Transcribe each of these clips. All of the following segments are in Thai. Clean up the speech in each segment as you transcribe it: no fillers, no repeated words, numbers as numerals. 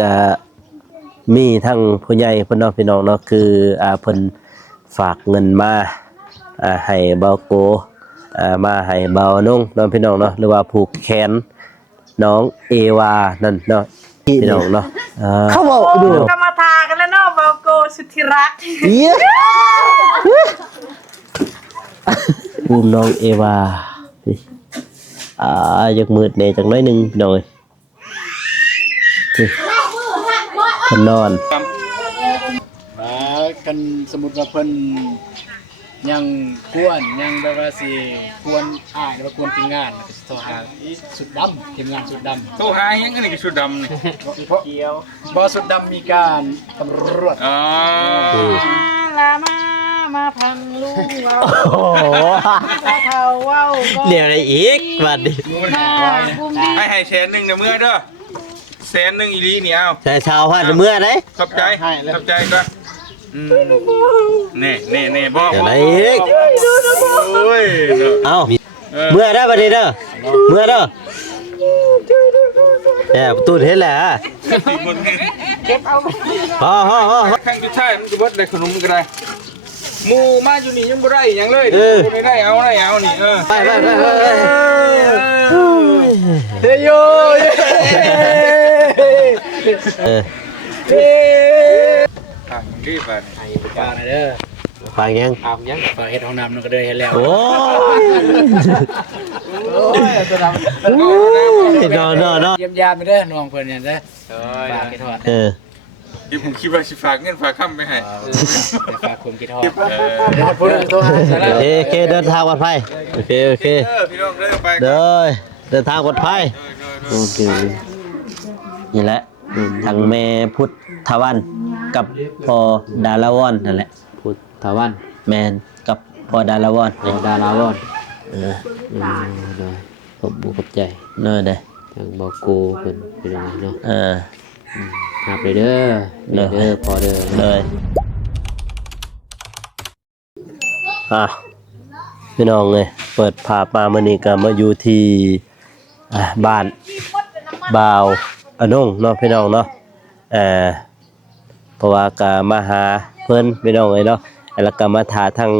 ก็มีทั้งผู้ใหญ่เพิ่นเนาะพี่น้องเนาะคือเพิ่นฝากเงินมาให้เบาโกมาให้เบานุ่งเนาะพี่น้องเนาะหรือว่าผูกแขนน้องเอวานั่นเนาะพี่น้องเนาะเขาบอกดูก็มาทากันแล้วเนาะเบาโกสุดที่รักอุ้มน้องเอวาอยากมืดเนี่ยจังน้อยหนึ่งหน่อยคนนอนมากันสมมุติว่าเพิ่นยังควรยังแบบว่าสิควรหรือว่าควรทีมงานก็สิโทรหาสุดดำทีมงานสุดดำโทรหายังอันนี้ก็ชุดดำนี่เพราะเกี่ยวบ่สุดดำมีการตำรวจลามาพังลุงเราเท่าว้าวเดี๋ยวอะไรอีกบัดดิให้แสนหนึ่งเดี๋ยวเมื่อเด้อแสนหนึ่งอีลีนี่เอาแต่ชาวพันเมื่อไหนขอบใจก่อนนี่บอกอะไรอีกโอ้ยเอาเมื่อได้บัดนี้เด้อเมื่อเด้อแอบตูดเห็นแหละเก็บเอาข้างจุดใช่มันจะบดได้ขนมก็ได้หมูมาอยู่นี่ยังบ่ได้ยังเลยไม่ได้เอานี่ไปเฮ้ยโยทางรีบไปปลาเด้อปลายังอาบยังปลาเฮ็ดห้องน้ำนั่นก็ได้เฮ็ดแล้วโอ้ยตัวดำนอนเยี่ยมยามไปเด้อน้องเพิ่นเนี่ยเด้อฝากกินทอดคิดว่าสิฝากเงินฝากคำไปให้ฝากผมกินทอดพูดตัวโอเคเดินทางปลอดภัยโอเคพี่น้องเดินไปเดินทางปลอดภัยโอเคนี่แหละทางแม่พุทธวันกับพ่อดาราวอนนั่นแหละพุทธวันแมนกับพ่อดาราวอนดาราวอนขอบบุขอบใจเนอะเด้ทางบอกกูเป็นยังไงเนาะครับเด้อพอเด้อเลยพี่น้องเลยเปิดภาพมาเมื่อนี้ก็มาอยู่ที่บ้านบ่าวอนงเนาะพี่น้องเนาะเพราะว่าก็มาหาเพิ่นพี่น้องเลยเนาะแล้วก็มาถาทาง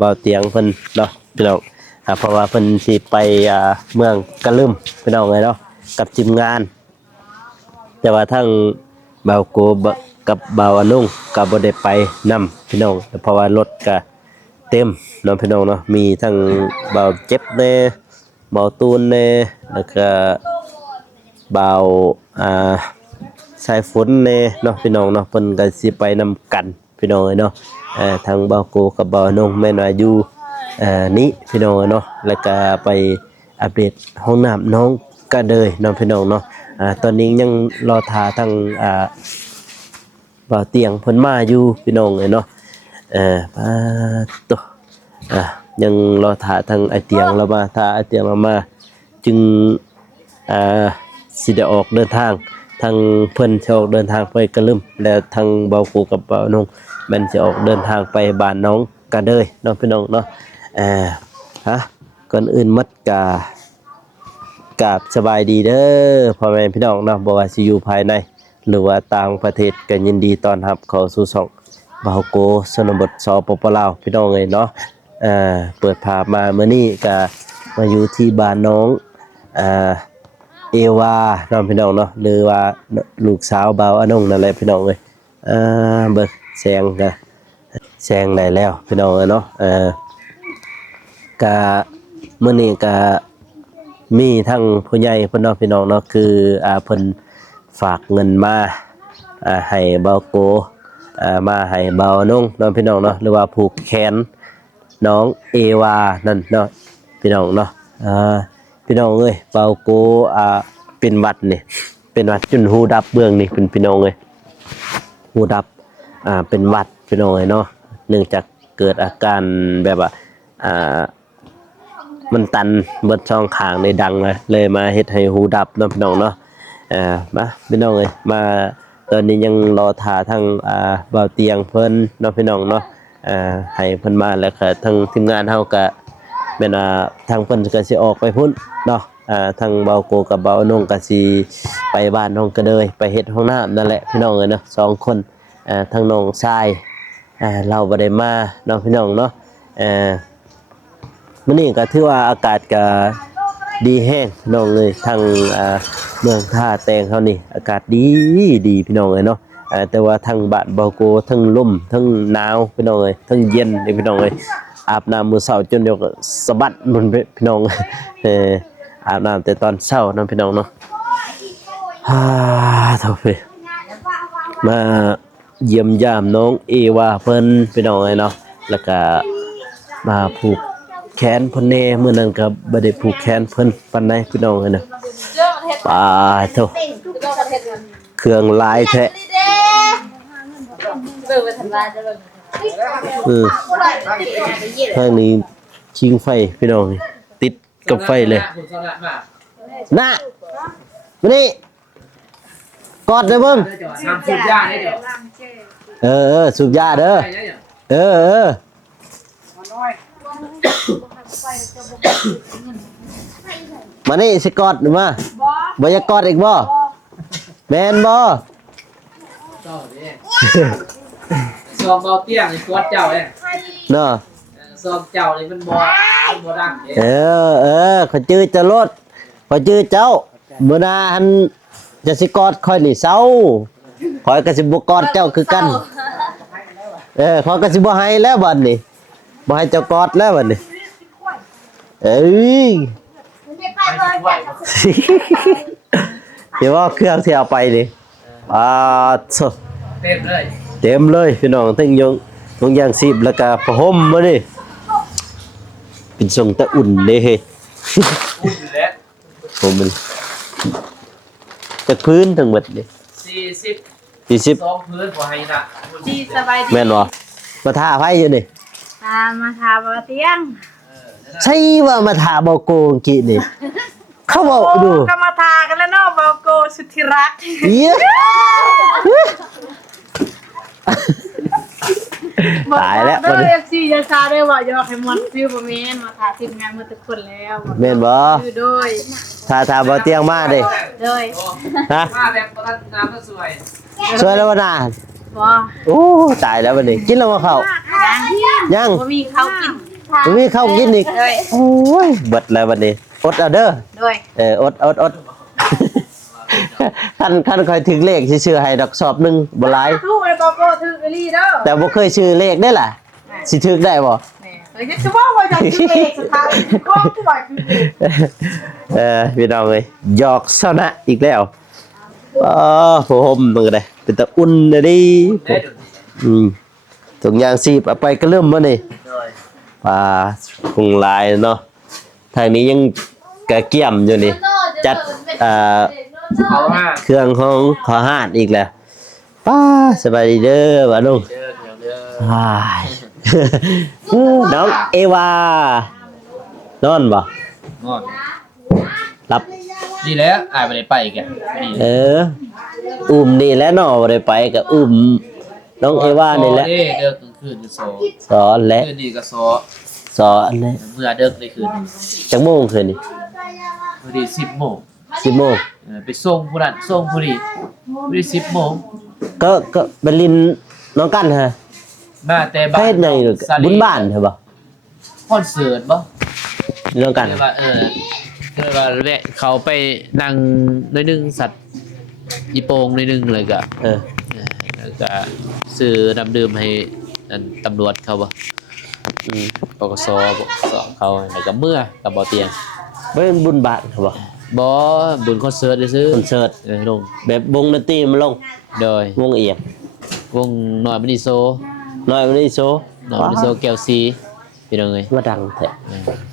บ่าวเตียงเพิ่นเนาะพี่น้องเพราะว่าเพิ่นสิไปเมืองกะลึมพี่น้องเลยเนาะกับทีมงานแต่ว่าทั้งบ่าวโกกับบ่าวอนงก็บ่ได้ไปนำพี่น้องเพราะว่ารถก็เต็มเนาะพี่น้องเนาะมีทั้งบ่าวเจ็บแน่บ่าวตูนแน่แล้วก็บ่าวสายฝนแน่เนาะพี่น้องเนาะเพิ่นก็สิไปนำกันพี่น้องเนาะทางบ่าวโกกับบ่าวนงแม่นว่าอยู่นี้พี่น้องเนาะแล้วก็ไปอัปเดตห้องน้ำน้องก็เลยเนาะพี่น้องเนาะตอนนี้ยังรอทาทางบ่าวเตียงเพิ่นมาอยู่พี่น้องเนาะตัวยังรอทาทางไอเตียงเรามาทาไอเตียงเรามาจึงสิได้ออกเดินทางทางเพิ่นจะออกเดินทางไปกระลึมแล้วทางบ่าวโกกับบ่าวนงมันจะออกเดินทางไปบ้านน้องกะเดยน้องพี่น้องเนาะก่อนอื่นมัดกราบสบายดีเด้อพ่อแม่พี่น้องเนาะบ่ว่าสิอยู่ภายในหรือว่าต่างประเทศก็ยินดีต้อนรับเข้าสู่ช่องบ่าวโกชนบทสปปลาวพี่น้องเนาะเปิดภาพมาเมื่อนี้ก็มาอยู่ที่บ้านน้องเอวาน้องพี่น้องเนาะหรือว่าลูกสาวบ่าวอนงนั่นแหละพี่น้องเอ้ยเบิ่งแซงได้แล้วพี่น้องเนาะกะมื้อนี้กะมีทั้งผู้ใหญ่เพิ่นเนาะพี่น้องเนาะคือเพิ่นฝากเงินมาให้เบาโกมาให้เบาอนงน้องพี่น้องเนาะหรือว่าผูกแขนน้องเอวานั่นเนาะพี่น้องเนาะพี่น้องเอ้ยเบาโกเป็นวัดนี่เป็นวัดจนหูดับเบื้องนี่เป็นพี่น้องเอ้ยหูดับเป็นวัดพี่น้องเอ้ยเนาะเนื่องจากเกิดอาการแบบว่ามันตันเบิดช่องข้างในดังเลยมาเฮ็ดให้หูดับเนาะพี่น้องเนาะมาพี่น้องเอ้ยมาตอนนี้ยังรอทาทางบ่าวเตียงเพิ่นเนาะพี่น้องเนาะให้เพิ่นมาแล้วก็ทางทีมงานเฮาก็แม่นทางเพิ่นก็สิออกไปพุ่นเนาะ ทางเบาโกกับเบานงก็สิไปบ้านน้องกระเดยไปเฮ็ดห้องน้ำนั่นแหละพี่น้องเอ้ยเนาะสองคนทางน้องชายเราบ่ได้มาน้องพี่น้องเนาะมื้อนี้ก็ถือว่าอากาศก็ดีแฮงน้องเอ้ยทางเมืองท่าแตงเฮานี่อากาศดีดีพี่น้องเอ้ยเนาะแต่ว่าทางบ้านเบาโกทั้งลมทั้งหนาวพี่น้องเอ้ยทั้งเย็นนี่พี่น้องเอ้ยอาบน้ำมื้อเช้าจนเดี๋ยวก็สะบัดมันพี่น้องอาบน้ำแต่ตอนเช้านํพี่น้องเนาะเท่าไปมาเยี่ยมยามน้องเอวาเพิ่นพี่น้องเอ้ยเนาะแล้วก็มาผูกแขนเพิ่นแน่มื้อนั้นก็บ่ได้ผูกแขนเพิ่นปานใดพี่น้องเอ้ยเนาะเท่าเครื่องลายแท้ทางนี้ชิงไฟพี่น้องติดกับไฟเลยน่ะมานี่กอดเลยเบิ่งสูบยาเด้อมานี่สิกอดหรือมาบ่อยากกอดอีกบ่แม่นบ่ ซองเบาเตี้ยงกอดเจ้าเลย เนาะ ซองเจ้าเลยมันบ่ดัง เขาจื้อจะรถเขาจื้อเจ้ามื้อหน้าหันจะสิกอดค่อยนี่เซาข่อยก็สิบ่กอดเจ้าคือกันข่อยก็สิบ่ให้แล้วบัดนี้บ่ให้เจ้ากอดแล้วบัดนี้เอ้ยเดี๋ยวว่าเครื่องที่เอาไปนี่เต็มเลย เต็มเลยพี่น้องทั้งยงยางซีบแล้วก็ผ้าห่มมาดิเป็นทรงตะอุ่นเด้เฮ้ย อุ่นแล้ว ผมมันจากพื้นทั้งหมดนี่40 2พื้นบ่ให้น่ะ ดีสบายดี แม่นบ่มาทาไผอยู่นี่ มาทาบ่เตียง ใช่ว่ามาทาบ่โกงกี้นี่เขาบอกดู ก็มาทากันแล้วเนาะเบาโกสุดที่รัก เหี้ยตายแล้ว เด้อ FC จะซาได้ว่าอยากให้มันฟิวบ่แม่นมาทาทีมงานหมดทุกคนแล้ว แม่นบ่ อยู่โดย ทาบ่เตียงมาเด้ โดย ฮะ มาแบบบ่ทันน้ำก็สวย สวยแล้วบ่น่า บ่ โอ้ตายแล้วบัดนี้กินแล้วบ่เข้ายัง บ่มีข้าวกิน บ่มีข้าวกินอีกโอ้ยเบิดแล้วบัดนี้อดเอาเด้อ โดย อดคันค่อยถึงเลขสิชื่อให้ดอกสอบหนึงบ่หลาย ทูไอ้เบาโกถึกอีหลีเด้อ แต่บ่เคยชื่อเลขได้ล่ะสิถึกได้บ่ แหมเฮ้ยจะว่าจะกินเองสถานก็ผู้ว่าคือพี่น้องเอ้ยหยอกซะนะอีกแล้วผมมันก็ได้เป็นตาอุ่นเลยดิถุงยางซีบเอาไปก็เริ่มมานี่ปลาคงลายเนาะทางนี้ยังกระเกี่ยมอยู่นี่จัดเอาว่า เครื่องของขอหาดอีกแล้วป้าสบายดีเด้อบ่ลุงน้องเอวานอนบ่ งอน รับ ดีแล้วอายบ่ได้ไปอีกอ่ะดี อุ้มนี่แหล้วเนาะบ่ได้ไปก็อุ้มน้องเอวานี่แหละ เด้อกลางคืนก็โซ สอนและ คืนนี้ก็โซ สอนและ เมื่อเด้อได้คืน จักโมงคืนนี่ พอดี10 โมง 10โมง ไปส่งผู้นั้นส่งผู้นี้พอดี10 โมง ก็ไปลินน้องกันฮะ มาแต่บ้า เฮ็ดใน สลี บุญบ้านใช่บ่ คอนเสิร์ตบ่ น้องกัน เรียกว่าแวะเขาไปนั่งหน่อยนึงสัตว์อีโปงหน่อยนึงเลยก็แล้วก็ซื้อน้ำดื่มให้ตำรวจเขาบ่ปกสเขาแล้วก็เมื่อกับบ่เตียง บ่เป็นบุญบ้านใช่บ่ บ่บุญคอนเสิร์ตซื้อ คอนเสิร์ต ลง แบบวงดนตรีมาลง โดยว งเอียง วงหน่อยมินิโซ น้อยวันนี้โซ หน่อยมินิโซแก้วซีพี่น้องเอ้ย ว่าดังแท้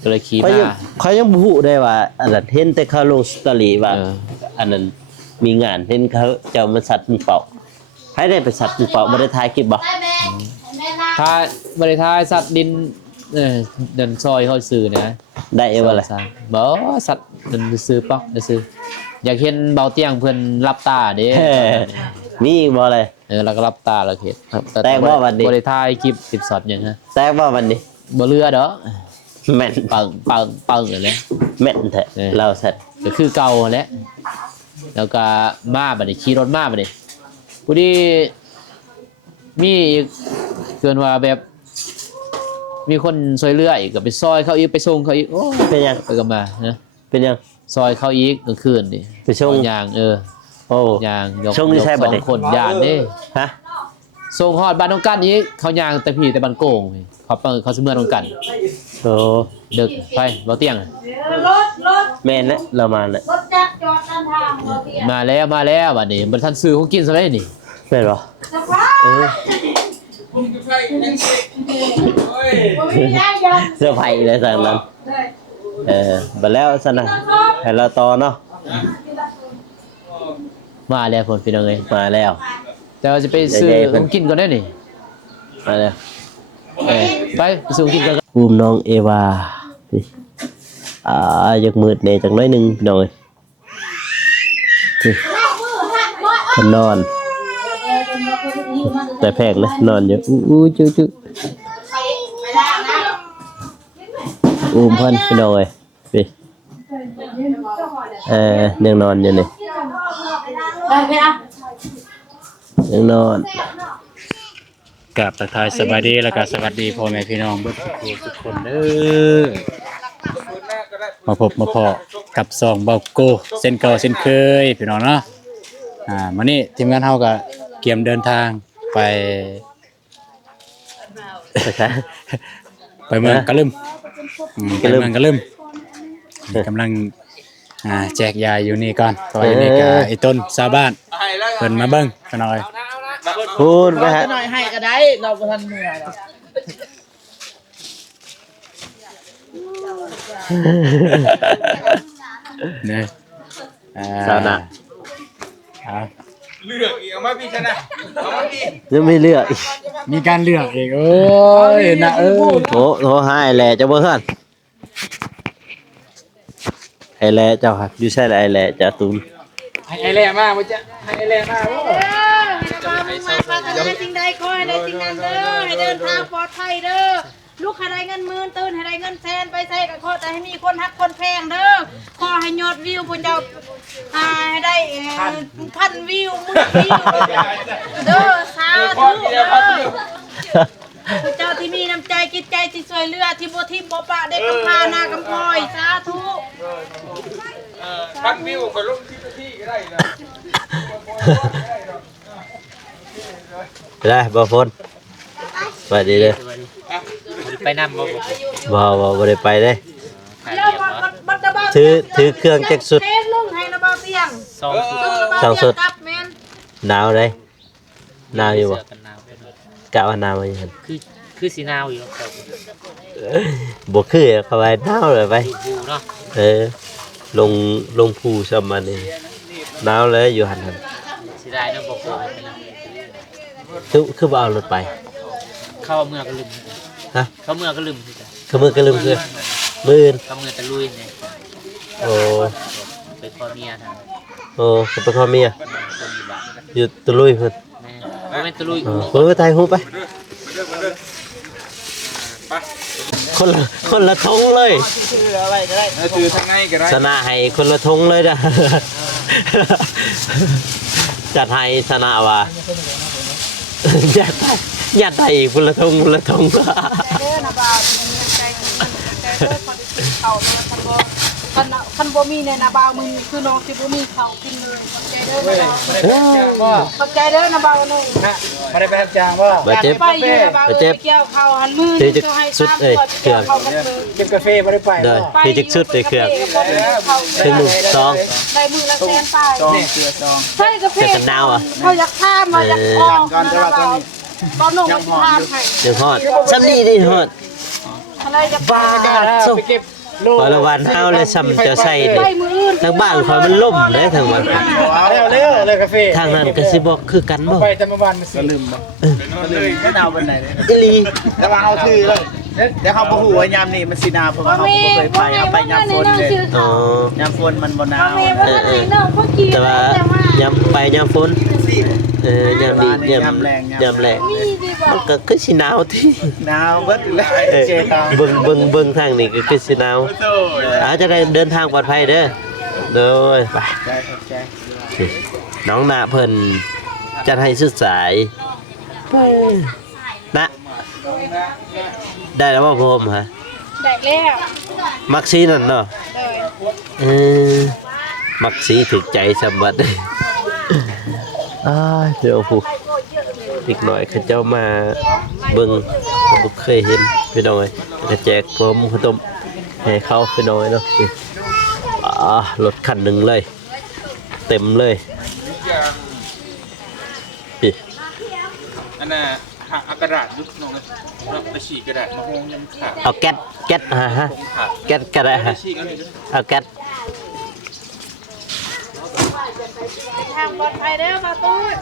ก็เลยขี่ เขา มา ยังบ่ฮู้ได้ว่าอันนั้นเห็นแต่เขาลงสตอรี่ว่า อันนั้นมีงานเห็นเขาเจ้ามันสัตว์มันเป่าให้ได้ไปสัตว์มันเป่าบ่ได้ถ่ายคลิปบ่ ถ้าบริทายสัตว์ดินเดินซอยเขาซื้อนะ ได้บ่ล่ะ บ่สัตว์เดินซื้อปักซื้ออยากเห็นเบาเตียงเพิ่นรับตาเด้ มีอีกบ่เลย แล้วก็รับตาแล้วเฮ็ด แตกบ่วันนี้ บริทายคลิป10ช็อตหยังฮะ แตกบ่วันนี้ บ่เรือดอก แม่น ปังเลย แม่นแท้เราสัตว์ ก็คือเก่าแหละแล้วก็มาบัดนี้ขี่รถมาบัดนี้ผู้ที่มีอีกเกินว่าแบบมีคนซอยเรืออีกก็ไปซอยเขาอีกไปส่งเขาอีกโอ้ เป็นยัง ไปกันมานะ เป็นยัง ซอยเขาอีกกลางคืนนี่ ไปส่ง ยางโอ้ยางยก ส่งนี่ใช่บัดนี้ 2คนยานนี่ ฮะ ส่งฮอดบ้านน้องกันอีกเขายางแต่พี่แต่บ้านโก่งนี่เขาสิเมื่อน้องกัน โอ้ ดึกไปบ่เตียง รถ แม่นแล้วเรามาแล้ว รถจักรจอดด้านทางบ่เตี้ย มาแล้วบัดนี้บ่ทันซื้อของกินซะได้นี่ แม่นบ่ สภาพ เออ ผมจะใส่ยังสิเฮ้ย บ่มีได้ยอม เสื้อไผ่เลยสั่งนั้น เลย บัดแล้วซะนะให้เราต่อเนาะ มาแล้วพ่นพี่น้องเอ้ย มาแล้ว แต่ว่าจะไปซื้อ เดี๋ยวๆ ของกินก่อนได้นี่ มาแล้ว ไปซื้อของกินก่อน อุ้มน้องเอวานี่อยากมืดแน่จังน้อยหนึงพี่น้องเอ้ยนี่เพิ่นนอน แต่แพงนะนอนอยู่อู้จุ๊อุ้มเพิ่นพี่น้องเอ้ยนี่ยังนอนอยู่นี่ ไปอ่ะ ยังนอน กับทักทายสบายดีแล้วก็สวัสดีพ่อแม่พี่น้องเบิดทุกคนเด้อมาพบมาพอกับซองเบาโกเส้นเก่าเส้นเคยพี่น้องเนาะมื้อนี้ทีมงานเฮาก็เตรียมเดินทางไป ไปเมืองกะลึมไปเมืองกะลึมกำลังแจกยาอยู่นี่ก่อนเพราะว่าอยู่นี่ก็ไอ้ต้นชาวบ้านเพิ่นมาเบิ่งกันหน่อย พูดไปฮะ หน่อยให้ก็ได้เราบ่ทันเหนื่อยหรอก เนี่ย สาวนะ เลือกอีกเอามาพี่ชนะเอามาพี่ ยังไม่เลือกอีก มีการเลือกอีกโอ้ยนะโทรหาไอ้แหล่เจ้าเบิ่งหั่นไอ้แหล่เจ้าครับอยู่ใช่ไอ้แหล่เจ้าตูน ให้ไอ้แล่มาบ่จ๊ะให้ไอ้แล่มาบ่ ให้มาปรารถนาสิ่งใดขอให้ได้สิ่งนั้นเด้อให้เดินทางปลอดภัยเด้อลูกให้ได้เงินหมื่นตื่นให้ได้เงินแสนไปใส่กับขอแต่ให้มีคนฮักคนแพงเด้อขอให้ยอดวิวพุ่นเจ้าให้ได้พันวิวหมื่นวิวเด้อสาธุเด้อพระเจ้าที่มีน้ำใจจิตใจที่ช่วยเหลือที่บ่ทิมบ่ปะได้กำพร้านากำพร้อยสาธุ พันวิวไปลงที่ก็ได้นะ ได้บ่พ้นสวัสดีเด้อ ไปนำบ่ บ่ได้ไปเด้ แล้วบัดบ่ ถือเครื่องจักรสุด เทศลุงให้ระเบาเตียง สอง สองสุด กลับแม่น หนาวเลยหนาวอยู่บ่กะว่าหนาวอยู่หั่น คือสีนาวอยู่ครับ บ่คือเข้าไปหนาวเลยไป ดูเนาะ ลงภูซะมานี่หนาวเลยอยู่หั่น สิได้เนาะบ่พอ คือบ่เอารถไป เข้าเมืองก็ลืม ฮะ เข้าเมืองก็ลืมคือกัน คือมือก็ลืมคือมื้ออื่น เข้าเมืองตะลุยเนี่ย โอ้ ไปขอเมียทาง โอ้คือไปขอเมีย คนอยู่บ้าน อยู่ตะลุยเพิ่น แม่บ่แม่นตะลุย เพิ่นถ่ายรูปไปคนละทงเลย ถือทางในก็ได้ ชนะให้คนละทงเลยนะ จัดให้ชนะว่ะ ยัดให้อีกคนละทงคนละทง เด้อนะบ่าวมีน้ำใจของมึงใจเด้อคนที่เขาเนี่ยคันบ่มีเนี่ยนะบ่าวมึงคือน้องสิบ่มีเขากินเลยขอบใจเด้อนะบ่าวขอบใจเด้อนะบ่าวนึง มาได้ไปรับจ้างบ่ บาดเจ็บ ไปอยู่นะบ่าวเกี่ยวเขาหันมือนี่ก็ให้3ตัวเกี่ยวเขากันเลย เก็บกาแฟบ่ได้ไป เด้อพี่จิกสุดเลยเครื่องถึง1 2 ได้มือละแสนไป ซองเสือซอง ใช่กาแฟเขาอยากข้ามมาอยากออกนะบ่าวตอนน้องมาสิทานให้ เดี๋ยวฮอดซ้ำนี่ดิฮอด อะไรจะ บาดส่ง ไปเก็บ ขอละวันเฮาเลยซ้ำจะใส่ดิ ไปมืออื่น ทางบ้านขอยมันล่มเด้ทางบ้าน เอาเร็วเลยกาแฟ ทางนั้นก็สิบ่คือกันบ่ ไปแต่เมื่อวานมันสิลืมบ่ไม่เอาบันไดเลย อีหลี แต่ว่าเอาถือเลยเดี๋ยวเขาบ่ฮู้ว่ายามนี้มันสิหนาวเพราะว่าเขาบ่เคยไปเอาไปยามฝนเลย อ๋อย ามฝนมันบ่หนาว พ่อแม่ว่าไหนน้องพ่อกิน แต่ว่ายามไปยามฝน ยามนี้ยาม ยามแรง ยามแรงมันก็คือสิหนาวที่ หนาวเบิดเลยเจตา เบิ่งทางนี้ก็คือสิหนาวอาจจะได้เดินทางปลอดภัยเด้อโดยไป ใจขอบใจ น้องนาเพิ่นจัดให้สุดสายไปนะได้แล้วบ่ผมฮะ ได้แล้ว มักสีนั่นเนาะ เลย เออมักสีถึกใจสมบัติอ้ายเดี๋ยวผู้อีกหน่อยเขาเจ้ามาเบิ่งบ่เคยเห็นพี่น้อยจะแจกผมข้าวต้มให้เขาพี่น้อยเนาะรถคันหนึงเลย เต็มเลยพี่ อันน่ะหักกระดาษยุบน้องเลยเราไปฉีกกระดาษมาห้องยังขาด เอาแก๊สฮะ คงขาด แก๊สก็ได้ฮะ ฉีกเอาเลย เอาแก๊ส ทางปลอดภัยเด้อมาตุ้ย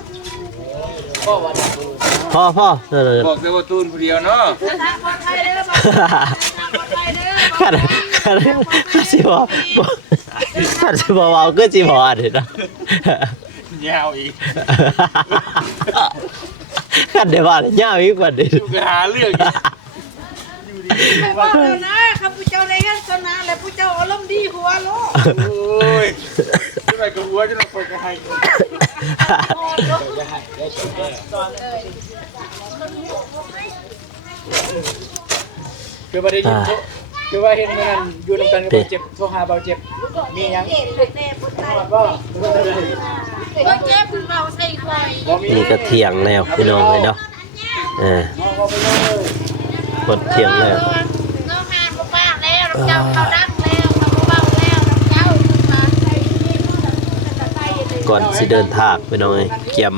พ่อเออ บอกได้ว่าตูนผู้เดียวเนาะ ทางปลอดภัยเด้อมาตุ้ยทางปลอดภัยเด้อ ข้าสิบอกเอาก็สิบอกอันนี้นะ ยาวอีก ขันเดี๋ยวว่าเงาอีกกว่านี้ ไปหาเรื่องอีก บอกเลยนะข้าพเจ้าในงานสนาและผู้เจ้าอารมณ์ดีหัวโลก โอ้ยจะไปกับหัวจะลงไปกับใคร คือว่าได้ยินคือว่าเห็นมันอยู่นำกันกับเจ็บโทรหาเบาเจ็บมีหยัง เจ็บเจ็บปวดใจ ก็ เจ็บพึ่งเราใส่คอย บ่มี นี่ก็เถียงแล้วพี่น้องเลยเนาะกดเถียงแล้ว เงาหานบ่ป้าแล้วเจ้าเขาดังแล้วเขาเบาแล้วเจ้ามา ก่อนสิเดินทางพี่น้องเลยเกียม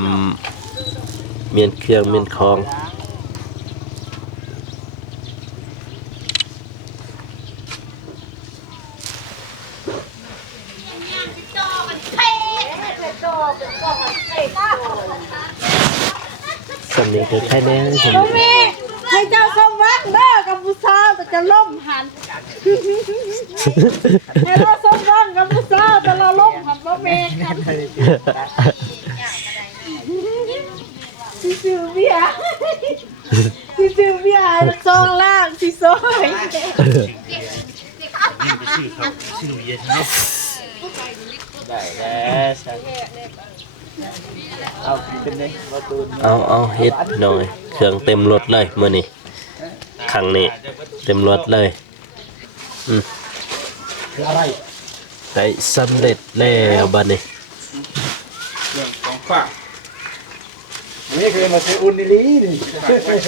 เมียนเครื่องเมียนของสำเนียงคือใครแน่สำเนียง ให้เจ้าสมหวังเด้อกับผู้สาวแต่จะล่มหันให้เราสมหวังกับผู้สาวแต่เราล่มหันบ่แม่นกันสิซื้อเบียร์ซองล่างสิซอย ได้แล้วใช่เอาเป็นไงมาตูน เอาเฮ็ดพี่น้องเลยเครื่องเต็มรถเลยมื้อนี้ครั้งนี้เต็มรถเลยคืออะไร ได้สำเร็จแล้วบัดนี้ เรื่องของฝาก นี่คือมาซื้ออุ่นดีๆนี่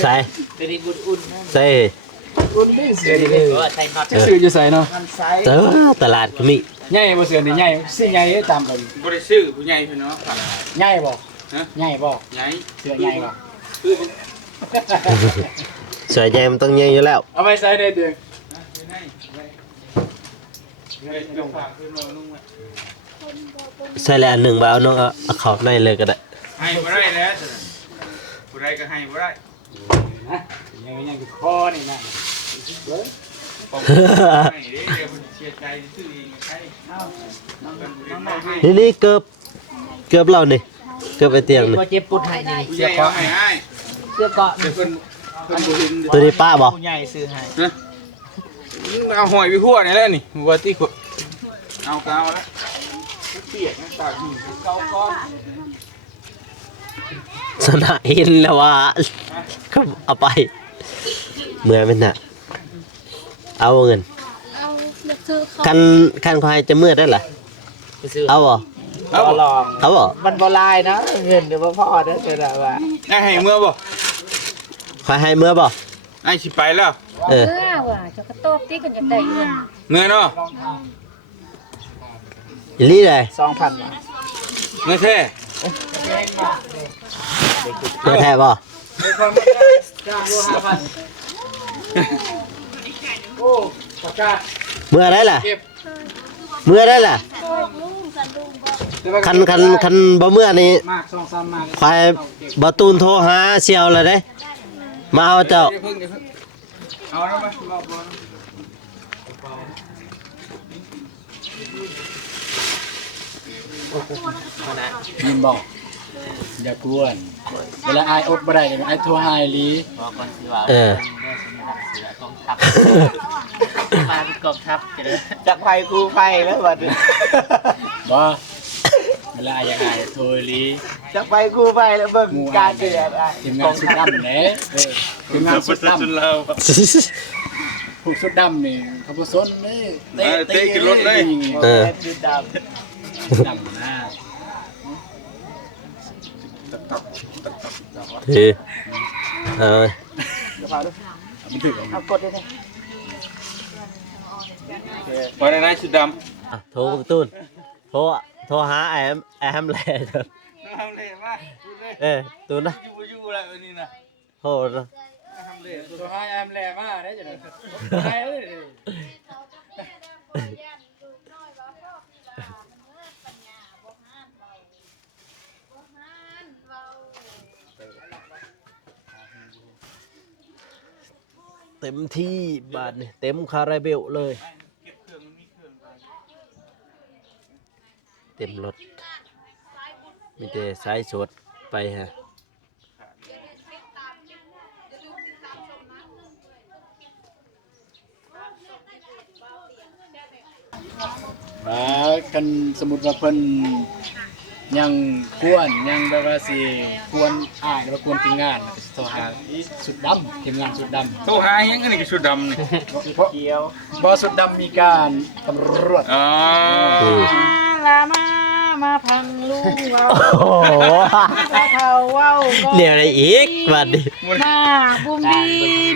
ใส่ จะได้อุ่นๆนะ ใส่ อุ่นนี่เสือดี ใส่น็อต ซื้ออยู่ใส่เนาะ มันไซ ตลาดก็มี ใหญ่บ่เสือนี่ใหญ่สิใหญ่ตามกัน บริสุทธิ์ผู้ใหญ่พี่น้องฝาก ใหญ่บ่ใหญ่บ่ ใหญ่ เสือใหญ่บ่ คือ สวยใหญ่มันต้องใหญ่อยู่แล้ว เอาไปใส่ได้เด้อ ฝากคือเรานุ่ง ใส่แล้วอันหนึ่งบ่เอาน้องเอาเข้าในเลยก็ได้ ให้บ่ได้แล้วผู้ใดก็ให้บ่ได้ นะยังคือคอนี่นะ ให้เดี๋ยวมันเสียใจซื่อเองใคร นี่เกือบเรานี่เกือบไอเตียงนี่ ก็เจ็บปุดให้นี่ ผู้ใหญ่เอาให้ให้ เสื้อเกาะ เดี๋ยวเพิ่นบ่เห็น ตัวนี้ป้าบ่ ผู้ใหญ่ซื้อให้ นะเอาหอยไปพัวนี่แหละนี่ว่าที่ขุดเอากาวแล้วเปียกนะตากหินเกาก้อน สนะเห็นแล้วว่าก็เอาไปเมื่อเป็นน่ะเอาเงิน เอาอยากซื้อเขา คันควายจะเมื่อได้เหรอเอาบ่ เอา ก็ลอง เอาบ่ มันบ่ลายนะเงินเดี๋ยวพ่อเด้อเด้อว่า ให้เมื่อบ่ ควายให้เมื่อบ่ ไอ้สิไปแล้ว เออ เมื่อว่ะจะกระโตกที่กันจะได้เงิน เมื่อเนาะ อีหลีเลย 2,000 บาท เมื่อแท้ เมื่อแท้บ่ โอ้ปากกา เมื่อได้ล่ะ เก็บ เมื่อได้ล่ะ ลุงสันลุงบอก คันบ่เมื่อนี่ มาก2-3มาก ควายบ่ตูนโทรหาเสี่ยวเลยเด้มาเอาเจ้า เพิ่งเอาแล้วมารอบยินบอก อย่ากวนเวลาอายอดบ่ได้เนี่ยอายโทรหาลี บอกก่อนสิว่า เออ เสือกองทัพมาเป็นกองทัพจากไฟครูไฟแล้วบัดนี้ บ่เวลาอยากอายโทรลี จากไฟครูไฟแล้วเบิ่งการเดือดอ่ะ ทีมงานสุดดำแหน่ทีมงานสุดดำพวกสุดดำนี่เขาบ่สนนี่ เตะขึ้นรถเลย เออ ดืดด ดำนะ ถือเอา มันถึง ำเอากดได้ไหม พอได้นายชุดดำ อ่ะโทรบักตูนโทรหาแอมแลเด้อ ทำเลยมา ตูนนะ อยู่แล้วนี่นะ โหดนะ ทำเลย ตัวหาแอมแลมาได้จังได๋ได้เลย เต็มที่บาทนี่เต็มคาราเบลเลย เต็มรถมีแต่สายสดไปฮะ ว่ากันสมมุติว่าเพิ่นยังควรยังแบบว่าสิควรอายหรือว่าควรทีมงานก็สิโทรหาสุดดำทีมงานสุดดำ โทรหายังอันนี้ก็ชุดดำนี่ เพราะ เกี่ยว บอสุดดำมีการตำรวจ อ๋อ ลามาพังลุงเว้า โอ้โห พระเฒ่าเว้าก็ เรียกอะไรอีกบาทนี่ มาบุมบี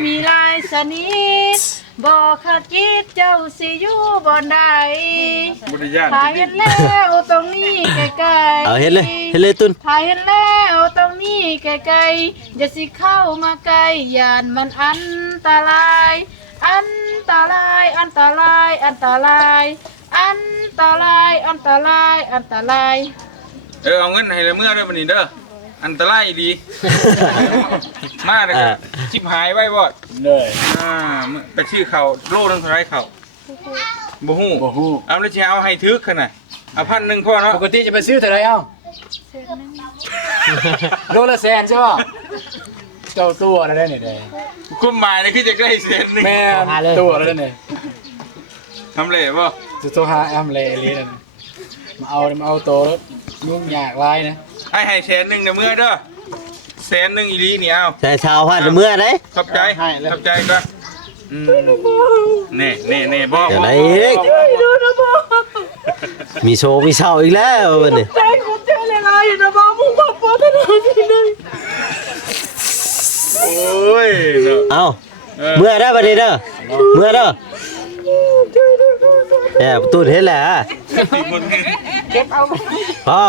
มีลายสนิทบ่คาดคิดเจ้าสิอยู่บ่อนใด บริญาณ ถ้าเห็นแล้วตรงนี้ไกลๆ เอาเห็นเลยตุน ถ้าเห็นแล้วตรงนี้ไกลๆอย่าสิเข้ามาใกล้ย่านมันอันตราย อันตราย อันตราย อันตราย อันตราย อันตราย อันตราย เอาเงินให้ละเมื่อด้วยบัดนี้เด้ออันตรายดี มาเลยครับชิบหายไว้บอด เลย ไปชื่อเขาโลนึงเท่าไรเขาบ่ฮู้ บ่ฮู้ เอาแล้วสิเอาให้ทึกขนาดเอา1,000พ่อเนาะ ปกติจะไปซื้อเท่าไหร่เอ้าโลละแสนใช่ป่ะเจ้าตัวอะไรได้เนี่ยได้ คุ้มหมายนี่คือจะได้เส้นนึง แม่ตัวอะไรเนี่ย ทำเลยบ่ จะโทรหาแอมเลยลีนั่นมาเอาตัวแล้วยุ่งยากหลายนะ ให้100,000เด้อเมื่อเด้อ100,000อีหลีนี่เอา ใส่ชาวพันเมื่อไหร่ ขอบใจขอบใจก็นี่บ่ เดี๋ยวไหนอีกมีโชว์มีเศร้าอีกแล้ววันนี้ ใจของเจ้าเลยลายอยู่นะบ้ามึงบอกว่าจะทำยังไง โอ้ยเนาะ เอาเมื่อได้บัดนี้เด้อเมื่อเด้อแอบตูนเห็นแหละ เก็บเอา พอ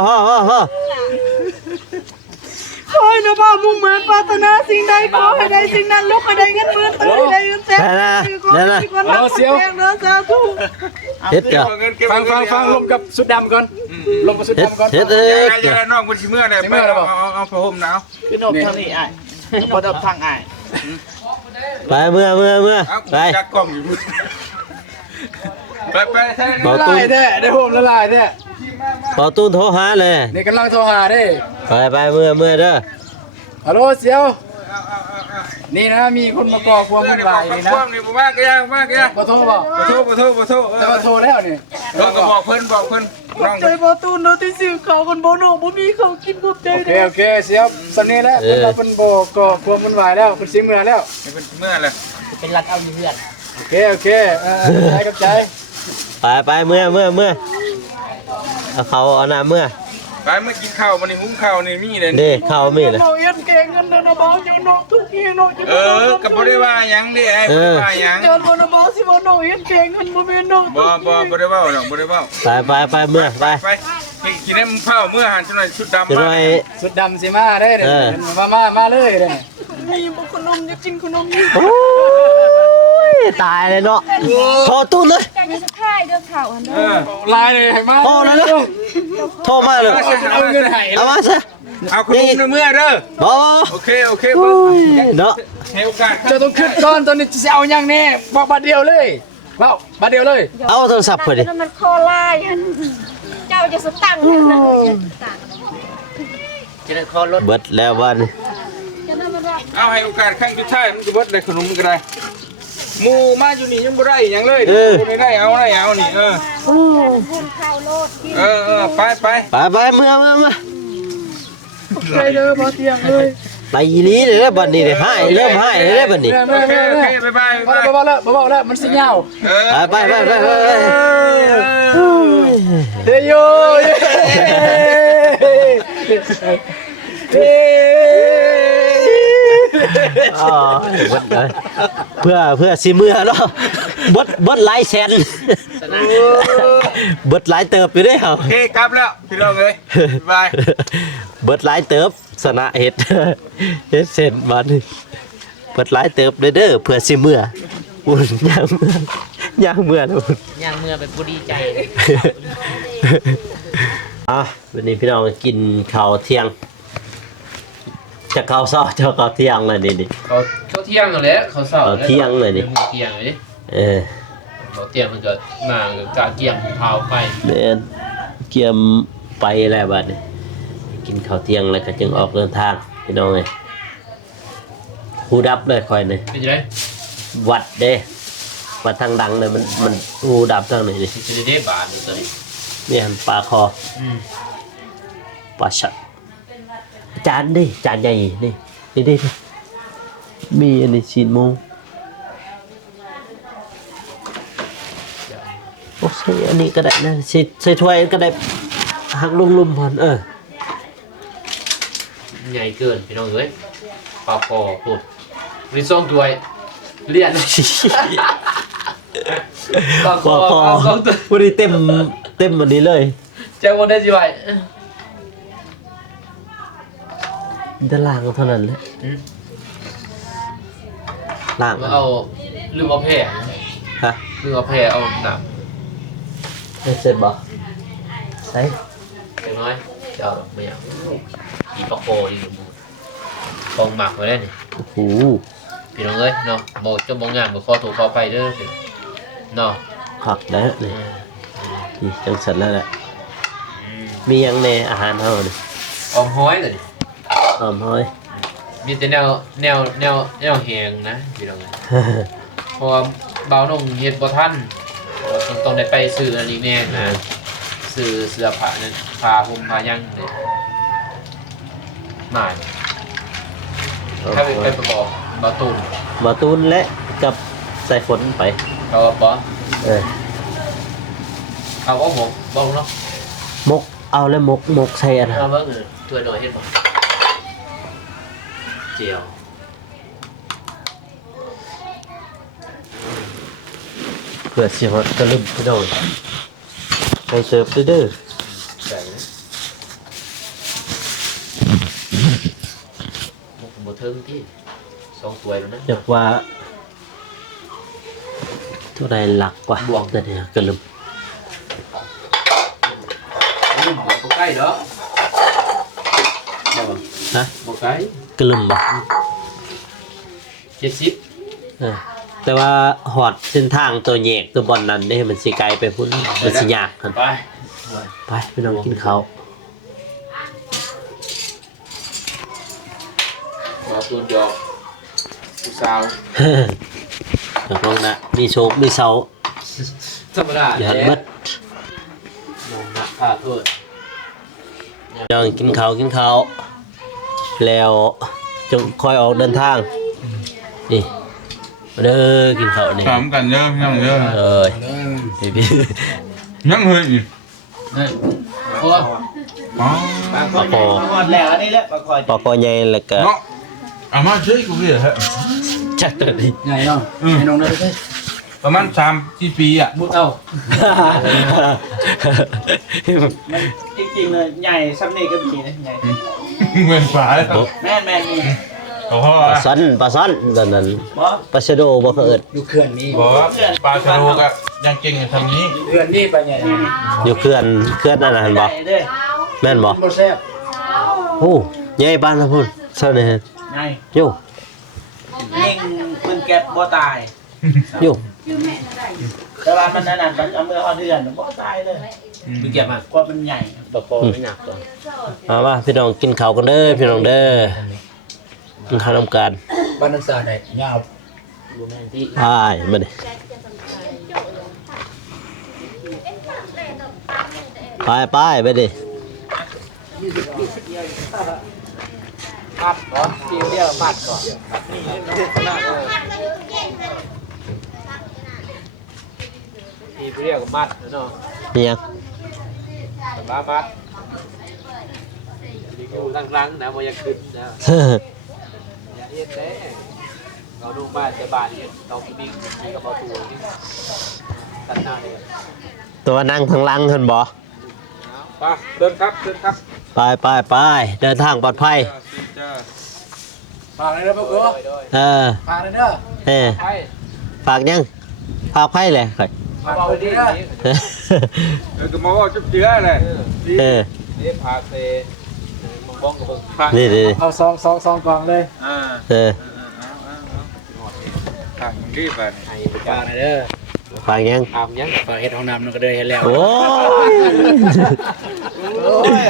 คอยนะบ้ามึงเหมือนปรารถนาสิ่งใดขอให้ได้สิ่งนั้นลูกให้ได้เงินหมื่นตื่นให้ได้เงินแสนมีคนรักคนแพงเนื้อสาธุ เฮ็ดจ้ะ ฟังลมกับสุดดำก่อนลมกับสุด เฮ็ด ดำก่อน เฮ็ด อย่าน้องมันสิเมื่อเลยเอาผ้าห่มหนาว คือนกทางนี้อ่ะบดทางอ่ะ ไปเมื่อ เอา ไป จักกล้องอยู่ไปใช่ บอ ละ ตู ลาน ยแท้ได้ผมละลายแท้ บอตูนโทรหาเลย นี่กำลังโทรหาเด้ ไปเมื่อเด้อ ฮัลโหลเสียวนี่นะมีคนมาก่อความวุ่นวายนี่นะ กล้องนี่บ่มากยากมากยาก บ่โทรบ่ บ่โทร แต่ว่าโทรแล้วนี่ เราก็บอกเพิ่นน้อง ใจบอตูนเนาะที่สื่อเขาคนโบโนบ่มีเขากินพวกใจ โอเคเสียวสำเนียงแล้วเพิ่นว่าเพิ่นบ่ก่อความวุ่นวายแล้วเพิ่นสิเมื่อแล้ว ให้เพิ่นเมื่อเลย เป็นรักเอาอยู่เพื่อน โอเคใจกับใจ ไปเมื่อเอาเขาเอาหน้าเมื่อ ไปเมื่อกินข้าวมันนี่หุงข้าวนี่มีเลย นี่เข้ามีเลย โนยันเก่งกันนะบ้าอยู่โนทุกทีโนจะ ก็บ่ได้ว่าหยังดิไอ้บ่ได้ว่าหยัง เจอคนนะบ้าสิบ่โนยันเก่งกันบ่เป็นโน บ่ได้เว้าดอกบ่ได้เว้า ไปเมื่อไป กินได้มึงเผาเมื่อหันจังหน่อยชุดดำ จะ มา หน่อย สุดดำสิมาเด้เด้มาเลยเด้ นี่บ่ขนมจะกินขนมนี่ โอ้ยตายเลยเนาะโทรตูนเลย มีสักค่ายเด้อข่าวอันเด้อ ลายเลยให้มา โทรเลยนะโทรมาเลย เอาเงินให้ เอามาซะ เอาขนมในเมื่อเด้อ บ่ โอเค เนาะ ให้โอกาส จะต้องขึ้นก่อนตอนนี้จะเอายังแน่บอกบัดเดียวเลยเว้าบัดเดียวเลย เอาโทรศัพท์เพิ่นดิ มันคอลายเจ้าจะสตังค์นะ จะได้คอรถ เบิดแล้วบ้านนี่ เอาให้โอกาสครั้งสุดท้ายมันจะเบิดได้ขนมก็ได้หมู่มาอยู่นี่ยังบ่ได้หยังเลยบ่ได้เอานี่ไป ไปเมื่อ ไปเด้อบ่เตียงเลย ไปอีหลีเลยนะบัดนี้เด้อให้เริ่มให้เลยบัดนี้ โอเคบ๊ายบาย บ่แล้วมันสิยาว ไป เฮ้ยโยอ๋อเบิดเลยเพื่อสิเมื่อเนาะบดหลายแสนเบิดหลายเติบอยู่เด้เฮา โอเคกลับแล้วพี่น้องเอ้ยบ๊ายบาย เบิดหลายเติบสนะเฮ็ดเสร็จบัดนี้เบิดหลายเติบเด้อเพื่อสิเมื่ออุ่นย่างเมื่อนะอุ่น ย่างเมื่อเป็นผู้ดีใจ วันนี้พี่น้องกินข้าวเที่ยงจะข้าวเช้าจะข้าวเที่ยงเลยนี่ เขาเที่ยงกันแล้วเขาเศร้า ข้าวเที่ยงเลยนี่ เที่ยงเลย เขาเที่ยงมันก็มากะเกี่ยงเผาไป แม่นเกี่ยมไปแล้วบัดนี้กินข้าวเที่ยงแล้วก็จึงออกเดินทางพี่น้องเอ้ยหูดับเลยค่อยนี่ เป็นยังไง วัดเด้วัดทางดังเลยมันหูดับทางไหนนี่ จะได้บาทนี่ตัวนี้ นี่หันปลาคอปลาชัดจานดิจานใหญ่นี่มีอันนี้ชีนหมูโอ้ใช่อันนี้ก็ได้นะใส่ถ้วยก็ได้หักลุ่มๆพอนใหญ่เกินพี่น้องเอ้ยปลาคอพูดมีซ่องถ้วยเลียนปลาคอเอาซ่องตัว วันนี้เต็มอันนี้เลย เจ้าวันได้สิไหว จะล้างเท่านั้นแหละล้าง เอาลืมเอาแพร่ ฮะ ลืมเอาแพร่เอาหนัก เสร็จบ่ใส่ เล็กน้อยจะเอาดอกไม่เอาอีปลาคออีกกองหมักไว้ได้นี่ โอ้โห พี่น้องเอ้ยเนาะบอกจะมองงานบอกขอถูกขอไปเด้อพี่เนาะ ผักนะนี่นี่จังสันแล้วแหละมีหยังในอาหารเฮานี่ ออมห้อยเลยดิ หอมห้อย มีแต่แนวแหงนะพี่น้องเอ้ยเพราะว่าเบาหนุ่มเฮ็ดบ่ทันเพราะว่าต้องได้ไปซื้ออันนี้แน่นะซื้อเสื้อผ้านั่นผ้าห่มผ้ายังเลยมาถ้าไปประกอบเบาตุน บ่ตูนและกับใส่ฝนไป เขาบ่ เอาว่าผมบ่เนาะ มกเอาแล้วมกใส่อัน เอาเบิ่งถ้วยหน่อยเฮ็ดบ่เจียว เพื่อสิฮอดกระลึมพี่น้องไปเสิร์ฟเด้อ ใส่นะมันบ่ถึงที่2ถ้วยแล้วนะ อยากว่าเท่าใดหลักกว่า บวก แต่เนี่ยกระลึม บ่ใกล้ดอก ฮะ บ่ใกล้ กระลึมบ่ 70 แต่ว่าหอดเส้นทางตัวแยกตัวบอลนั้นนี่มันสิไกลไปพุ่นมันสิยากหั่น ไป ไปพี่น้องกินข้าว ขอตัวดอกผู้สาว ตกลงนะมีโชคมีเสา ธรรมดา อย่าเบิด น้องนักพาโทษ น้องกินข้าวแล้วจงคอยออกเดินทางนี่มาเด้อกินข้าวนี่ สามกันเด้อพี่น้องเด้อ เอ้ยพี่ ยังเฮ้ยอีก เฮ้ยโอ้ อ๋อ ปลาคอยหมดแล้วอันนี้แหละปลาคอย ปอคอใหญ่แล้วก็ เนาะเอามาช่วยกูพี่เหรอฮะ จัดตัวนี้ ใหญ่เนาะให้น้องได้เด้อ ประมาณ3-4 ปีอ่ะ มุดเอา มันจริงๆเลยใหญ่ซ้ำนี่ก็มีนะใหญ่ เงินฝาเลย แม่นนี่ โอ้โห ปลาซ้อนตอนนั้น บ่ ปลาชะโดบ่เคยเอิด อยู่เขื่อนนี้ บอกว่าปลาชะโดกอะยังเก่งทำนี้ เขื่อนนี้ไปใหญ่นี่ อยู่เขื่อนนั่นน่ะเห็นบ่ ใหญ่เด้อ แม่นบ่ บ่แซ่บ โอ้ใหญ่บ้านละพุ่นเท่านี้ ใหญ่ โย ยิงปืนแก๊ปบ่ตาย โย แต่ว่ามันนั่นมันเอามือเอาเดือนบ่ตายเลย มึงเก็บมา กว่ามันใหญ่ ตะโกนไม่หนักตัว มาพี่น้องกินข้าวกันเด้อพี่น้องเด้อกินข้าวนำกัน บ้านนักศึกษาได้ยาว ดูแม่ที่ ไปมาดิไปไปดิ ปัดก่อนทีเดียวปัดก่อน มีเรียกมัดเนาะ นี่ยัง แต่ว่ามัดอยู่ลังๆนะบ่อยากขึ้นนะอย่าเฮ็ดแท้เราดูบ้านแต่บ้านเนี่ยเรามีบิ๊กให้กับเราตัวนี่ตัดหน้าเลย ตัวนั่งทางหลังเห็นบ่ ไปเดินครับเดินครับ ไปเดินทางปลอดภัย จ้า ฝากเลยนะพวกกู ฝากเลยเด้อ ไป ฝากยังฝากไพ่เลย ฝากเลยเด้อ ก็มาว่าจุ๊บเจือเลย นี่พาเซมึงบ้องกับมึง นี่ เอาซองกล่องเลย ทางรีบไป ให้ ฝากเลยเด้อ ฝากยัง อาบยัง ฝากเฮ็ดห้องน้ำนั่นก็เด้อเฮ็ดแล้ว โอ้ย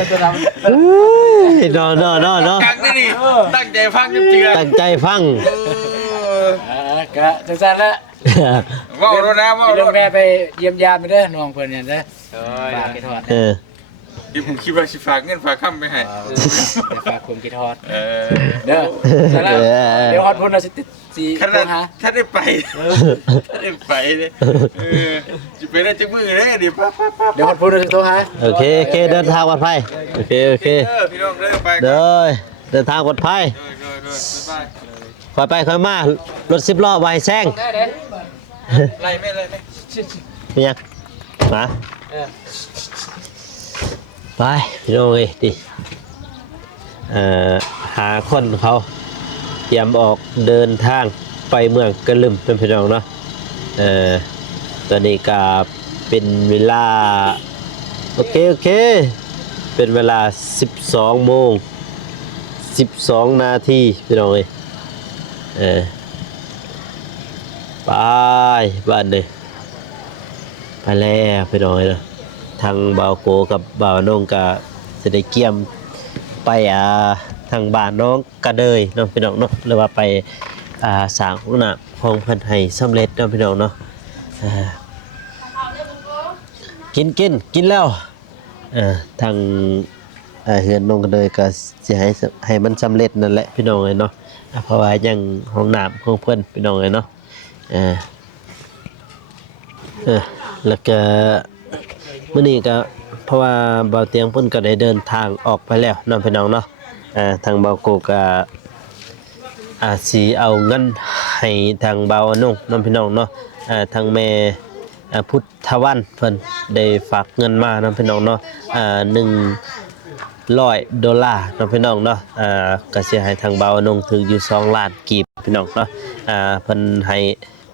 ตัวด นอน กักนี่นี่ตั้งใจฟังจุ๊บเจือ ตั้งใจฟัง ำกะจังซั่นละ ว่าวรถนะว่าวร เรื่อง ถ แม่ไปเยี่ยมยามไปเด้อน้องเพิ่นเนี่ยเด้อฝากกินทอด ที่ผมคิดว่าสิฝากเงินฝากคำไปให้ ฝากคุณกินทอด เออ เด้อซั่นละเดี๋ยวฮอดพุ่นน่ะสิ ข โทร นาด หา ถ้าได้ไปถ้าได้ไปเลยจะไปได้จังมือเลยเดี๋ยวปั๊บ เดี๋ยวฮอดพุ่นน่ะสิโทรหา โอเคเดินทางปลอดภัยโอเค พี่น้องเดินไป เดินทางปลอดภัย บ๊ายบาย ค่อยมารถ10 ล้อไว้แซง ไล่ไม่ไล่ไม่ เป็นยังมาไปพี่น้องเอ้ยดิหาคนเขาเตรียมออกเดินทางไปเมืองกะลึมเป็นพี่น้องเนาะตอนนี้ก็เป็นเวลาโอเคเป็นเวลา12 โมง 12 นาทีพี่น้องเอ้ยไปบ้านเลยไปแล้วพี่น้องเอ้ยเนาะทางบ่าวโกกับบ่าวน้องก็สิได้เกี่ยมไปทางบ้านน้องกระเดยเนาะพี่น้องเนาะหรือว่าไปสร้างห้องน้ำของเพิ่นให้สำเร็จเนาะพี่น้องเนาะกินแล้วทางเฮือนน้องกระเดยก็สิให้มันสำเร็จนั่นแหละพี่น้องเอ้ยเนาะเพราะว่ายังห้องน้ำของเพิ่นพี่น้องเอ้ยเนาะแล้วก็มื้อนี้ก็เพราะว่าเบาเตียงเพิ่นก็ได้เดินทางออกไปแล้วเนาะพี่น้องเนาะทางเบาโกก็สิเอาเงินให้ทางเบานุ่งเนาะพี่น้องเนาะทางแม่พุทธวันเพิ่นได้ฝากเงินมาเนาะพี่น้องเนาะ$100เนาะพี่น้องเนาะก็สิให้ทางเบานุ่งถึงอยู่2 ล้านกีบพี่น้องเนาะเพิ่นให้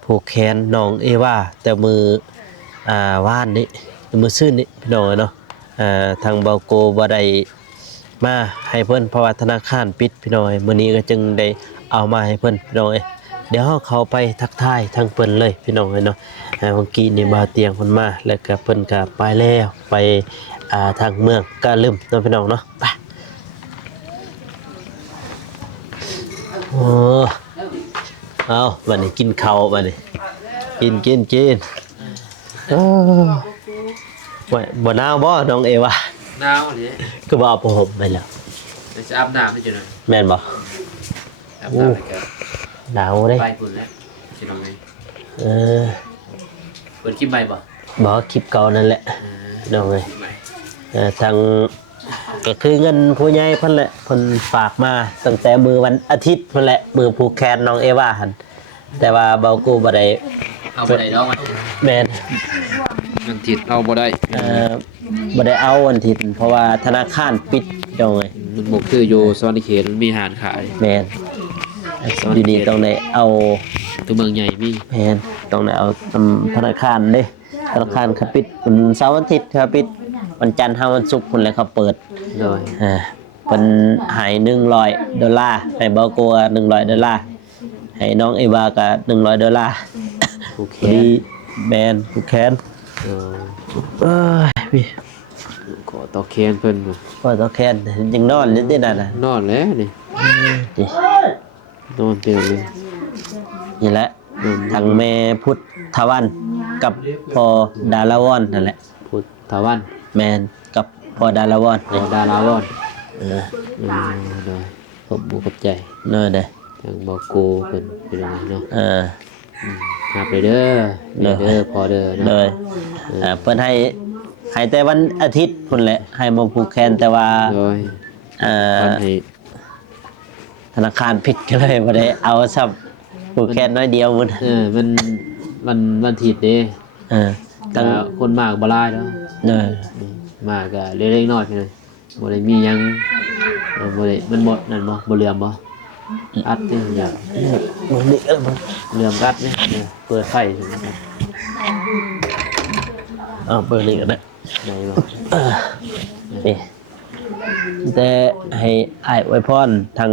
ผูกแขนน้องเอวาแต่มือว่านนี้มือซื่นนี้พี่น้องเนาะทางเบาโกบ่ได้มาให้เพิ่นเพราะว่าธนาคารปิดพี่น้องมื้อนี้ก็จึงได้เอามาให้เพิ่นพี่น้องเดี๋ยวเราเข้าไปทักทายทางเพิ่นเลยพี่น้องเนาะเมื่อกี้นี่บ่าวเตียงเพิ่นมาแล้วก็เพิ่นก็ไปแล้วไปทางเมืองกะลึมเนาะพี่น้องเนาะไปโอ้เอาบัดนี้กินข้าวบัดนี้กินบ่หนาวบ่น้องเอวา หนาวนี่ คือบ่เอาผ้าห่มไปแล้ว จะอาบน้ำไม่ใช่หน่อย แม่นบ่ อาบน้ำไปกัน หนาวเด้ ไปคุณแล้วใช่น้องไง เออ เปิดคลิปใหม่ป่ะ บ่คลิปเก่านั่นแหละน้องเอ้ย ใหม่ ทางก็คือเงินผู้ใหญ่เพิ่นแหละเพิ่นฝากมาตั้งแต่มื้อวันอาทิตย์เพิ่นแหละมื้อผูกแขนน้องเอวาหั่นแต่ว่าเบากูบ่ได้ เอาบ่ได้ดอกมัน แม่น มันติดเอาบ่ได้ บ่ได้เอาวันอาทิตย์เพราะว่าธนาคารปิดน้องเอ้ย มันบ่คืออยู่ซอนเขตมันมีอาหารขาย แม่นอยู่นี่ต้องได้เอา ตัวเมืองใหญ่มี แม่นต้องได้เอาธนาคารเด้ธนาคารเขาปิดวันเสาร์วันอาทิตย์เขาปิดวันจันทร์วันศุกร์พุ่นแหละเขาเปิด เลย เพิ่นให้$100ให้เบากัว$100ให้น้องเอวาก็$100 ผูกแข พอดี น แมนผูกแขน เออ เอ้ยพี่ ขอต่อแขนเพิ่น พอต้องแขนยังนอนอยู่ที่นั่นน่ะ นอนแล้วนี่ นี่ นอนเตียงเลย นี่แหละทางแม่พุทธวันกับพอดาราวอนนั่นแหละ พุทธวัน แมนกับพอดาราวอน ขอดาราวอน เออ ได้ขอบบุขอบใจ เนอะเด้อ ทางบอกโกเพิ่นเป็นยังไงเนาะ เออ ครับไปเด้อเด้อพอเด้อ เล เนาะ ยเพิ่นให้แต่วันอาทิตย์พุ่นแหละให้มาผูกแขนแต่ว่า โดย เอ่อ ท่านให้ ธนาคารผิดก็เลยบ่ได้เอาซับผูกแขนน้อยเดียวพุ่น วันอาทิตย์เด้ เออ ก็คนมากบ่หลายเนาะ เนอะ มากก็เล็กๆน้อยๆพี่น้อยบ่ได้มีหยังบ่ได้มันบ่นั่นบ่เหลื่อมบ่อัดนี่อย่าง บ่นี่บ่ เหลื่อมกัดนี่เปิดไฟถึงได้ เปิดนี่ก็ได้ บ่ นี่แต่ให้อ้ายอวยพรทาง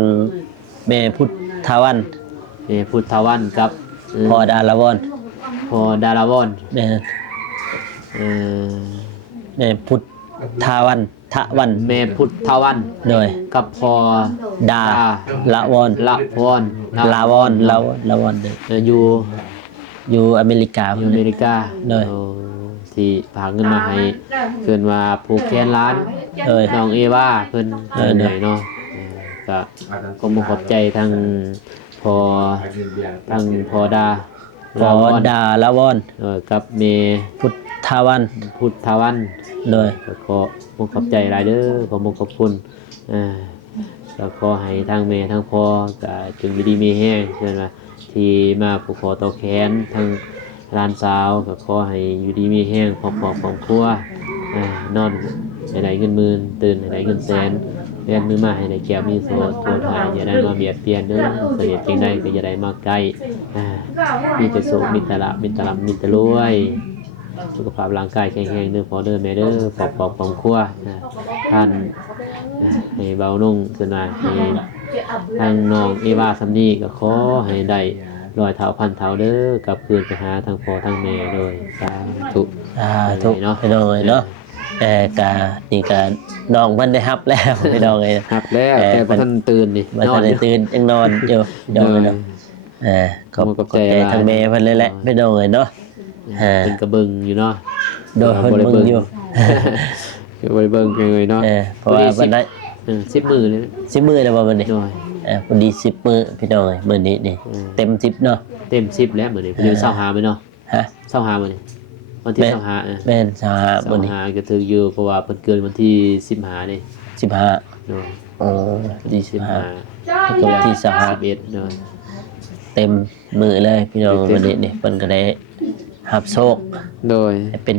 แม่พุทธวัน พุทธวันกับ พอดาราวอน พอดาราวอน แม่ เอ่อ แม่พุทธวันทะวัน แม่พุทธวัน โดย กับพอ ดาละวอน ละพร ลาวอนลาวอนเด้อ อยู่ อยู่อเมริกา อเมริกา เลย โอ้ที่ฝากเงินมาให้เพิ่นว่าผูกแขนร้าน เลย น้องเอวาเพิ่น เลย เหนื่อยเนาะก็ขอบขอบใจทั้งพอทั้งพอดา พอดาละวอน กับเม พุทธวัน พุทธวัน โดย ก็ขอขอบใจหลายเด้อขอขอบคุณก็ขอให้ทั้งแม่ทั้งพ่อก็จงอยู่ดีมีแห้งเช่นว่าที่มาผูกคอต่อแขนทั้งร้านสาวก็ขอให้อยู่ดีมีแห้งพร้อมครอบครัวนอนให้ได้เงินหมื่นตื่นให้ได้เงินแสนเรียนมือมาให้ได้แก้วมีโสดทั่วไทยอย่าได้มาเบียดเบียนเด้อเสด็จจังใดก็อย่าได้มาใกล้มีแต่สุขมีแต่ละมีแต่ละมีแต่รวยสุขภาพร่างกายแข็งแรงเด้อพอเด้อแม่เด้อปอบครอบครัวท่านให้เบานุ่งขึ้นมาให้ทางน้องเอวาซัมนี่ก็ขอให้ได้ร้อยเท่าพันเท่าเด้อกลับคืนไปหาทางพ่อทางแม่เลยสาธุ ทุกพี่น้องเอ้ยเนาะกะนี่กะน้องเพิ่นได้รับแล้วพี่น้องเอ้ย ครับแล้วแต่บ่ทันตื่นนี่ บ่ทันได้ตื่นยังนอนอยู่พี่น้องเอ้ยเนาะขอบใจทางแม่เพิ่นเลยแหละพี่น้องเอ้ยเนาะ เป็นกระเบิงอยู่เนาะ โดยเพิ่นเบิ่งอยู่ คือบ่ได้เบิ่งเลยเนาะ เพราะว่าเพิ่นได้ 10มื้อเลย 10มื้อแล้วบ่มื้อนี้ โดย พอดี10มื้อพี่น้องเอ้ยมื้อนี้นี่เต็ม10เนาะ เต็ม10แล้วมื้อนี้เพิ่น25มื้อเนาะ ฮะ 25มื้อนี้วันที่25 แม่น25มื้อนี้ 25ก็ถืออยู่เพราะว่าเพิ่นเกิดวันที่15นี่ 15 โดย อ๋อดี15แล้วก็ที่1121โดย เต็มมือเลยพี่น้องวันนี้นี่เพิ่นก็ได้รับโชค โดย ให้เป็น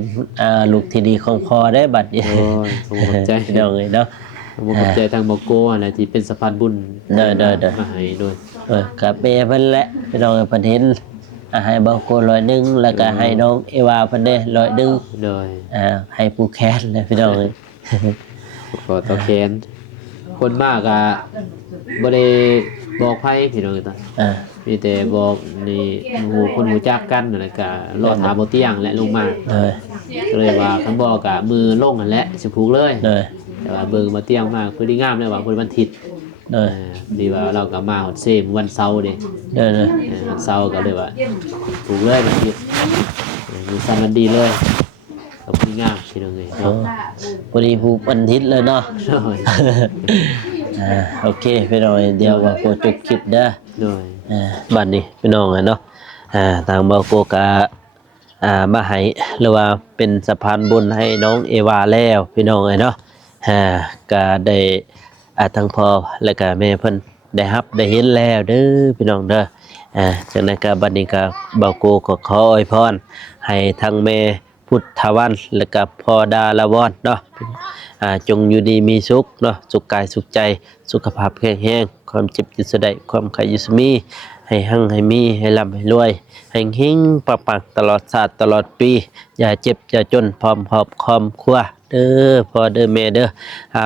ลูกที่ดีของพ่อได้บัดนี้ โอ้ยขอบใจ พี่น้องเอ้ยเนาะ ขอบใจทางบโก้อะไรที่เป็นสะพานบุญ เด้อ มาให้ด้วย กับแม่เพิ่นแหละพี่น้องเอ้ยเพิ่นเห็นให้เบาโก100แล้วก็ให้น้องเอวาเพิ่นได้100 โดย ให้ผู้แค้นเลยพี่น้องเอ้ย ขอตอแคนคนมากอ่ะบ่ได้บอกไผพี่น้องตา มีแต่บอกนี่หมู่คนหูจักกันนั่นแหละก็รอถามบ่เตียงและลงมา ก็เลยว่าคันบอกก็มือลงนั่นแหละสิผูกเลย แต่ว่าเบิ่งบ่เตียงมากพอดีงามเลยว่าเพิ่นวันอาทิตย์ดีว่าเราก็มาฮอดเซมวันเสาร์เด้วันเสาร์ก็เลยว่าผูกเลยวันอาทิตย์มีสันวันดีเลยก็พอดีงามพี่น้องเอ้ยเนาะ พอดีผูกวันอาทิตย์เลยเนาะ โอเคพี่น้องเดี๋ยวว่าโกจบคลิปเด้อ โดย บัดนี้พี่น้องเนาะทางบ่าวโกก็มาให้หรือว่าเป็นสะพานบุญให้น้องเอวาแล้วพี่น้องเนาะก็ได้ทั้งพ่อและก็แม่เพิ่นได้รับได้เห็นแล้วเด้อพี่น้องเด้อจากนั้นก็บัดนี้ก็บ่าวโกก็ขออวยพรให้ทั้งแม่พุทธวันและก็พ่อดาละวอนเนาะจงอยู่ดีมีสุขเนาะสุขกายสุขใจสุขภาพแข็งแรงความเจ็บจะสะได้ความไข้อยู่สมีให้หั่งให้มีให้ร่ำให้รวยให้เฮงปังๆตลอดชาติตลอดปีอย่าเจ็บอย่าจนพร้อมหอบคอมครัวเด้อพ่อเด้อแม่เด้อ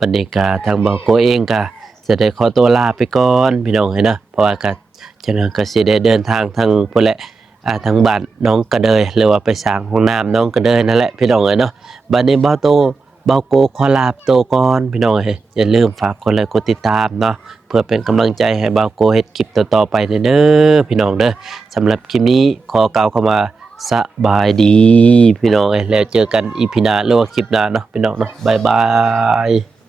บรรยากาศทางบ่าวโกเองก็จะได้ขอตัวลาไปก่อนพี่น้องให้นะเพราะว่าก็เจ้าหน้าก็สิได้เดินทางทางพุ่นแหละ ทางบ้านน้องกระเดยหรือว่าไปสร้างห้องน้ำน้องกระเดยนั่นแหละพี่น้องเอ้ยเนาะบัดนี้เบาโตเบาโกขอลาโตก่อนพี่น้องเอ้ยอย่าลืมฝากกดไลค์กดติดตามเนาะเพื่อเป็นกำลังใจให้เบาโกเฮ็ดคลิปต่อๆไปเด้อพี่น้องเด้อสำหรับคลิปนี้ขอกล่าวเข้ามาสบายดีพี่น้องเอ้ยแล้วเจอกันอีพีหน้าหรือว่าคลิปหน้าเนาะพี่น้องเนาะบ๊ายบาย